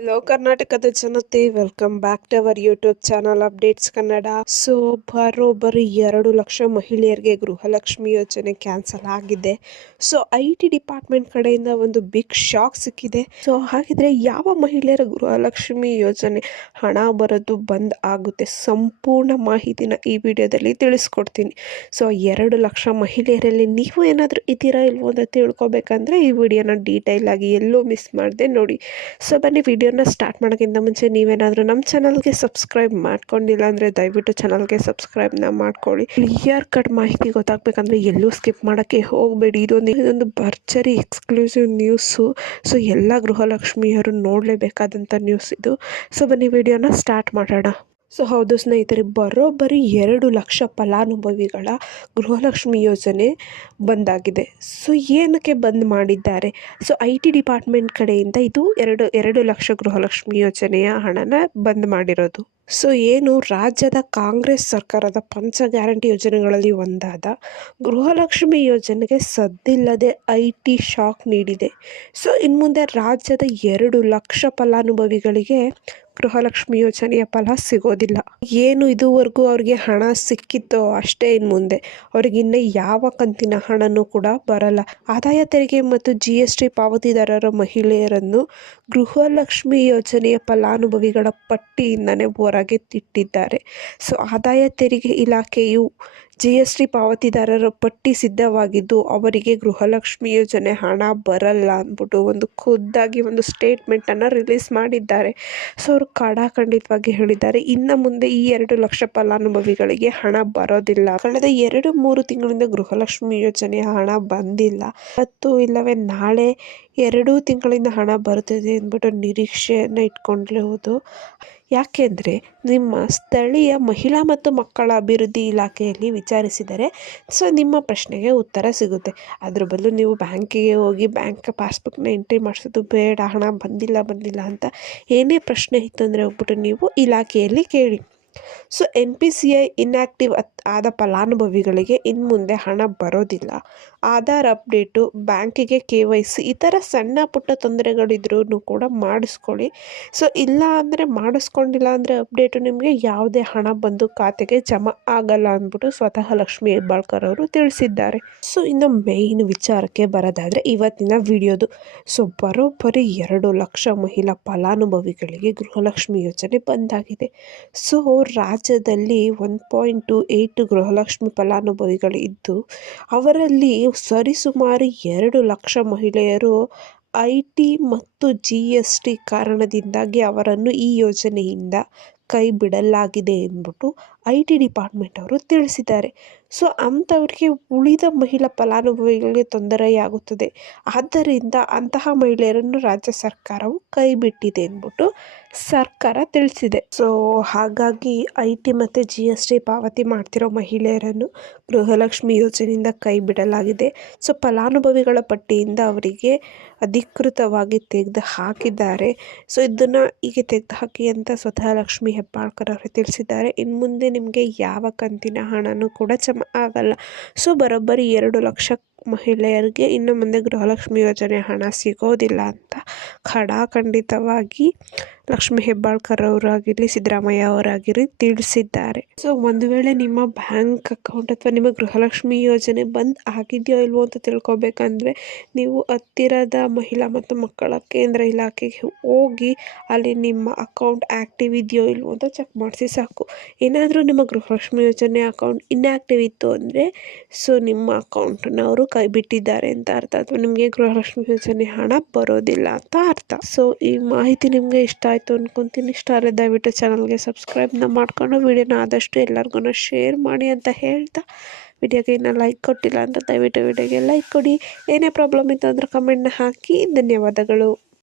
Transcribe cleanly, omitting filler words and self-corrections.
Hello ಕರ್ನಾಟಕದ ಜನತೆ, welcome back to our YouTube channel updates Kannada. So ಬರೋಬ್ಬರಿ 2 ಲಕ್ಷ ಮಹಿಳೆಯರಿಗೆ ಗೃಹಲಕ್ಷ್ಮಿ ಯೋಜನೆ ಕ್ಯಾನ್ಸಲ್ ಆಗಿದೆ. ಸೊ IT ಡಿಪಾರ್ಟ್ಮೆಂಟ್ ಕಡೆಯಿಂದ ಒಂದು ಬಿಗ್ ಶಾಕ್ ಸಿಕ್ಕಿದೆ. ಸೊ ಹಾಗಿದ್ರೆ ಯಾವ ಮಹಿಳೆಯರ ಗೃಹಲಕ್ಷ್ಮಿ ಯೋಜನೆ ಹಣ ಬರೋದು ಬಂದ್ ಆಗುತ್ತೆ, ಸಂಪೂರ್ಣ ಮಾಹಿತಿನ ಈ ವಿಡಿಯೋದಲ್ಲಿ ತಿಳಿಸ್ಕೊಡ್ತೀನಿ. ಸೊ 2 ಲಕ್ಷ ಮಹಿಳೆಯರಲ್ಲಿ ನೀವು ಏನಾದರೂ ಇದ್ದೀರಾ ಇಲ್ವೋ ಅಂತ ತಿಳ್ಕೊಬೇಕಂದ್ರೆ ಈ ವಿಡಿಯೋನ ಡೀಟೇಲ್ ಆಗಿ ಎಲ್ಲೂ ಮಿಸ್ ಮಾಡದೆ ನೋಡಿ. ಸೊ ಬನ್ನಿ, ವಿಡಿಯೋನ ಸ್ಟಾರ್ಟ್ ಮಾಡೋಕ್ಕಿಂತ ಮುಂಚೆ ನೀವೇನಾದರೂ ನಮ್ಮ ಚಾನಲ್ಗೆ ಸಬ್ಸ್ಕ್ರೈಬ್ ಮಾಡ್ಕೊಂಡಿಲ್ಲ ಅಂದರೆ ದಯವಿಟ್ಟು ಚಾನಲ್ಗೆ ಸಬ್ಸ್ಕ್ರೈಬ್ನ ಮಾಡ್ಕೊಳ್ಳಿ. ಕ್ಲಿಯರ್ ಕಟ್ ಮಾಹಿತಿ ಗೊತ್ತಾಗಬೇಕಂದ್ರೆ ಎಲ್ಲೂ ಸ್ಕಿಪ್ ಮಾಡೋಕ್ಕೆ ಹೋಗಬೇಡಿ. ಇದೊಂದು ಭರ್ಜರಿ ಎಕ್ಸ್ಕ್ಲೂಸಿವ್ ನ್ಯೂಸು. ಸೊ ಎಲ್ಲ ಗೃಹಲಕ್ಷ್ಮಿಯರು ನೋಡಲೇಬೇಕಾದಂಥ ನ್ಯೂಸ್ ಇದು. ಸೊ ಬನ್ನಿ, ವಿಡಿಯೋನ ಸ್ಟಾರ್ಟ್ ಮಾಡೋಣ. ಸೊ ಹೌದು ಸ್ನೇಹಿತರೆ, ಬರೋಬ್ಬರಿ 2 ಲಕ್ಷ ಫಲಾನುಭವಿಗಳ ಗೃಹಲಕ್ಷ್ಮಿ ಯೋಜನೆ ಬಂದಾಗಿದೆ. ಸೊ ಏನಕ್ಕೆ ಬಂದ್ ಮಾಡಿದ್ದಾರೆ? ಸೊ IT ಡಿಪಾರ್ಟ್ಮೆಂಟ್ ಕಡೆಯಿಂದ ಇದು ಎರಡು ಲಕ್ಷ ಗೃಹಲಕ್ಷ್ಮಿ ಯೋಜನೆಯ ಹಣನ ಬಂದ್ ಮಾಡಿರೋದು. ಸೊ ಏನು ರಾಜ್ಯದ ಕಾಂಗ್ರೆಸ್ ಸರ್ಕಾರದ ಪಂಚ ಗ್ಯಾರಂಟಿ ಯೋಜನೆಗಳಲ್ಲಿ ಒಂದಾದ ಗೃಹಲಕ್ಷ್ಮಿ ಯೋಜನೆಗೆ ಸದ್ದಿಲ್ಲದೆ IT ಶಾಕ್ ನೀಡಿದೆ. ಸೊ ಇನ್ನು ಮುಂದೆ ರಾಜ್ಯದ 2 ಲಕ್ಷ ಫಲಾನುಭವಿಗಳಿಗೆ ಗೃಹಲಕ್ಷ್ಮಿ ಯೋಜನೆಯ ಫಲ ಸಿಗೋದಿಲ್ಲ. ಏನು ಇದುವರೆಗೂ ಅವ್ರಿಗೆ ಹಣ ಸಿಕ್ಕಿತ್ತೋ ಅಷ್ಟೇ, ಇನ್ನು ಮುಂದೆ ಅವ್ರಿಗೆ ಇನ್ನೂ ಯಾವ ಕಂತಿನ ಹಣನೂ ಕೂಡ ಬರಲ್ಲ. ಆದಾಯ ತೆರಿಗೆ ಮತ್ತು GST ಪಾವತಿದಾರರ ಮಹಿಳೆಯರನ್ನು ಗೃಹಲಕ್ಷ್ಮಿ ಯೋಜನೆಯ ಫಲಾನುಭವಿಗಳ ಪಟ್ಟಿಯಿಂದನೇ ಹೊರಗೆ ಇಟ್ಟಿದ್ದಾರೆ. ಸೊ ಆದಾಯ ತೆರಿಗೆ ಇಲಾಖೆಯು GST ಪಾವತಿದಾರರ ಪಟ್ಟಿ ಸಿದ್ಧವಾಗಿದ್ದು ಅವರಿಗೆ ಗೃಹಲಕ್ಷ್ಮಿ ಯೋಜನೆ ಹಣ ಬರಲ್ಲ ಅಂದ್ಬಿಟ್ಟು ಒಂದು ಖುದ್ದಾಗಿ ಒಂದು ಸ್ಟೇಟ್ಮೆಂಟನ್ನು ರಿಲೀಸ್ ಮಾಡಿದ್ದಾರೆ. ಸೊ ಅವರು ಖಡಾಖಂಡಿತವಾಗಿ ಹೇಳಿದ್ದಾರೆ, ಇನ್ನು ಮುಂದೆ ಈ 2 ಲಕ್ಷ ಫಲಾನುಭವಿಗಳಿಗೆ ಹಣ ಬರೋದಿಲ್ಲ. ಕಳೆದ 2-3 ತಿಂಗಳಿಂದ ಗೃಹಲಕ್ಷ್ಮಿ ಯೋಜನೆಯ ಹಣ ಬಂದಿಲ್ಲ. ಇವತ್ತು ಇಲ್ಲವೇ ನಾಳೆ 2 ತಿಂಗಳಿಂದ ಹಣ ಬರುತ್ತದೆ ಅಂದ್ಬಿಟ್ಟು ನಿರೀಕ್ಷೆಯನ್ನು ಇಟ್ಕೊಂಡಿರುವುದು. ಯಾಕೆಂದರೆ ನಿಮ್ಮ ಸ್ಥಳೀಯ ಮಹಿಳಾ ಮತ್ತು ಮಕ್ಕಳ ಅಭಿವೃದ್ಧಿ ಇಲಾಖೆಯಲ್ಲಿ ವಿಚಾರಿಸಿದರೆ ಸೊ ನಿಮ್ಮ ಪ್ರಶ್ನೆಗೆ ಉತ್ತರ ಸಿಗುತ್ತೆ. ಅದ್ರ ಬದಲು ನೀವು ಬ್ಯಾಂಕಿಗೆ ಹೋಗಿ ಬ್ಯಾಂಕ್ ಪಾಸ್ಬುಕ್ನ ಎಂಟ್ರಿ ಮಾಡಿಸೋದು ಬೇಡ. ಹಣ ಬಂದಿಲ್ಲ ಅಂತ ಏನೇ ಪ್ರಶ್ನೆ ಇತ್ತು ಅಂದರೆ ಹೋಗ್ಬಿಟ್ಟು ನೀವು ಇಲಾಖೆಯಲ್ಲಿ ಕೇಳಿ. ಸೊ NPCI ಇನ್ಆ್ಯಕ್ಟಿವ್ ಆದ ಫಲಾನುಭವಿಗಳಿಗೆ ಇನ್ನು ಮುಂದೆ ಹಣ ಬರೋದಿಲ್ಲ. ಆಧಾರ್ ಅಪ್ಡೇಟು, ಬ್ಯಾಂಕಿಗೆ KYC ಈ ಥರ ಸಣ್ಣ ಪುಟ್ಟ ತೊಂದರೆಗಳಿದ್ರೂ ಕೂಡ ಮಾಡಿಸ್ಕೊಳ್ಳಿ. ಸೊ ಮಾಡಿಸ್ಕೊಂಡಿಲ್ಲ ಅಂದರೆ ಅಪ್ಡೇಟು ನಿಮಗೆ ಯಾವುದೇ ಹಣ ಬಂದು ಖಾತೆಗೆ ಜಮಾ ಆಗಲ್ಲ ಅಂದ್ಬಿಟ್ಟು ಸ್ವತಃ ಲಕ್ಷ್ಮೀ ಹೆಬ್ಬಾಳ್ಕರ್ ಅವರು ತಿಳಿಸಿದ್ದಾರೆ. ಸೊ ಇನ್ನು ಮೇಯ್ನ್ ವಿಚಾರಕ್ಕೆ ಬರೋದಾದರೆ ಇವತ್ತಿನ ವಿಡಿಯೋದು. ಸೊ ಬರೋಬ್ಬರಿ 2 ಲಕ್ಷ ಮಹಿಳಾ ಫಲಾನುಭವಿಗಳಿಗೆ ಗೃಹಲಕ್ಷ್ಮಿ ಯೋಜನೆ ಬಂದಾಗಿದೆ. ಸೊ ರಾಜ್ಯದಲ್ಲಿ 1.28 ಗೃಹಲಕ್ಷ್ಮಿ ಫಲಾನುಭವಿಗಳು ಇದ್ದು ಅವರಲ್ಲಿ ಸರಿಸುಮಾರು 2 ಲಕ್ಷ ಮಹಿಳೆಯರು IT ಮತ್ತು GST ಕಾರಣದಿಂದಾಗಿ ಅವರನ್ನು ಈ ಯೋಜನೆಯಿಂದ ಕೈ ಬಿಡಲಾಗಿದೆ ಎಂದ್ಬಿಟ್ಟು IT ಡಿಪಾರ್ಟ್ಮೆಂಟ್ ಅವರು ತಿಳಿಸಿದ್ದಾರೆ. ಸೊ ಅಂಥವ್ರಿಗೆ ಉಳಿದ ಮಹಿಳಾ ಫಲಾನುಭವಿಗಳಿಗೆ ತೊಂದರೆಯಾಗುತ್ತದೆ. ಆದ್ದರಿಂದ ಅಂತಹ ಮಹಿಳೆಯರನ್ನು ರಾಜ್ಯ ಸರ್ಕಾರವು ಕೈ ಬಿಟ್ಟಿದೆ ಎಂದ್ಬಿಟ್ಟು ಸರ್ಕಾರ ತಿಳಿಸಿದೆ. ಸೊ ಹಾಗಾಗಿ IT ಮತ್ತು GST ಪಾವತಿ ಮಾಡ್ತಿರೋ ಮಹಿಳೆಯರನ್ನು ಗೃಹಲಕ್ಷ್ಮಿ ಯೋಜನೆಯಿಂದ ಕೈ ಬಿಡಲಾಗಿದೆ. ಸೊ ಫಲಾನುಭವಿಗಳ ಪಟ್ಟಿಯಿಂದ ಅವರಿಗೆ ಅಧಿಕೃತವಾಗಿ ತೆಗೆದು ಹಾಕಿದ್ದಾರೆ. ಸೊ ಇದನ್ನು ಹೀಗೆ ತೆಗೆದು ಹಾಕಿ ಅಂತ ಸ್ವತಃ ಲಕ್ಷ್ಮೀ ಹೆಬ್ಬಾಳ್ಕರ್ ಅವರು ತಿಳಿಸಿದ್ದಾರೆ. ಇನ್ನು ಮುಂದೆ ನಿಮಗೆ ಯಾವ ಕಂತಿನ ಹಣನೂ ಕೂಡ ಜಮಾ ಆಗಲ್ಲ. ಸೊ ಬರೋಬ್ಬರಿ 2 ಲಕ್ಷ ಮಹಿಳೆಯರಿಗೆ ಇನ್ನು ಮುಂದೆ ಗೃಹಲಕ್ಷ್ಮಿ ಯೋಜನೆ ಹಣ ಸಿಗೋದಿಲ್ಲ ಅಂತ ಖಡಾಖಂಡಿತವಾಗಿ ಲಕ್ಷ್ಮೀ ಹೆಬ್ಬಾಳ್ಕರ್ ಅವರಾಗಿರಲಿ ಸಿದ್ದರಾಮಯ್ಯ ಅವರಾಗಿರಲಿ ತಿಳಿಸಿದ್ದಾರೆ. ಸೊ ಒಂದು ವೇಳೆ ನಿಮ್ಮ ಬ್ಯಾಂಕ್ ಅಕೌಂಟ್ ಅಥವಾ ನಿಮ್ಮ ಗೃಹಲಕ್ಷ್ಮಿ ಯೋಜನೆ ಬಂದ್ ಆಗಿದೆಯೋ ಇಲ್ವೋ ಅಂತ ತಿಳ್ಕೊಬೇಕಂದ್ರೆ ನೀವು ಹತ್ತಿರದ ಮಹಿಳಾ ಮತ್ತು ಮಕ್ಕಳ ಕೇಂದ್ರ ಇಲಾಖೆಗೆ ಹೋಗಿ ಅಲ್ಲಿ ನಿಮ್ಮ ಅಕೌಂಟ್ ಆ್ಯಕ್ಟಿವ್ ಇದೆಯೋ ಇಲ್ವೋ ಅಂತ ಚೆಕ್ ಮಾಡಿಸಿ ಸಾಕು. ಏನಾದರೂ ನಿಮ್ಮ ಗೃಹಲಕ್ಷ್ಮಿ ಯೋಜನೆ ಅಕೌಂಟ್ ಇನ್ಆ್ಯಕ್ಟಿವ್ ಇತ್ತು ಅಂದರೆ ಸೊ ನಿಮ್ಮ ಅಕೌಂಟನ್ನು ಅವರು ಕೈ ಬಿಟ್ಟಿದ್ದಾರೆ ಅಂತ ಅರ್ಥ, ಅಥವಾ ನಿಮಗೆ ಗೃಹಲಕ್ಷ್ಮಿ ಯೋಜನೆ ಹಣ ಬರೋದಿಲ್ಲ ಅಂತ ಅರ್ಥ. ಸೊ ಈ ಮಾಹಿತಿ ನಿಮಗೆ ಇಷ್ಟ ಆಯಿತು ಅನ್ಕೊತೀನಿ. ಇಷ್ಟ ಆದರೆ ದಯವಿಟ್ಟು ಚಾನಲ್ಗೆ ಸಬ್ಸ್ಕ್ರೈಬ್ನ ಮಾಡ್ಕೊಂಡು ವಿಡಿಯೋನ ಆದಷ್ಟು ಎಲ್ಲರಿಗೂ ಶೇರ್ ಮಾಡಿ ಅಂತ ಹೇಳ್ತಾ, ವಿಡಿಯೋಗೆ ಇನ್ನೂ ಲೈಕ್ ಕೊಟ್ಟಿಲ್ಲ ಅಂತ ದಯವಿಟ್ಟು ವಿಡಿಯೋಗೆ ಲೈಕ್ ಕೊಡಿ. ಏನೇ ಪ್ರಾಬ್ಲಮ್ ಇತ್ತು ಅಂದರೆ ಕಮೆಂಟ್ನ ಹಾಕಿ. ಧನ್ಯವಾದಗಳು.